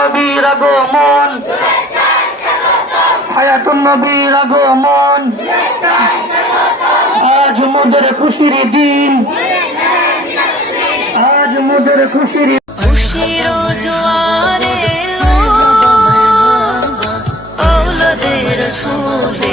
নবীর আগমন, হায়াতুন নবীর আগমন। আজ মোদের খুশির দিন, আজ মোদের খুশির খুশির জোয়ারে লো আওলাদে রাসূল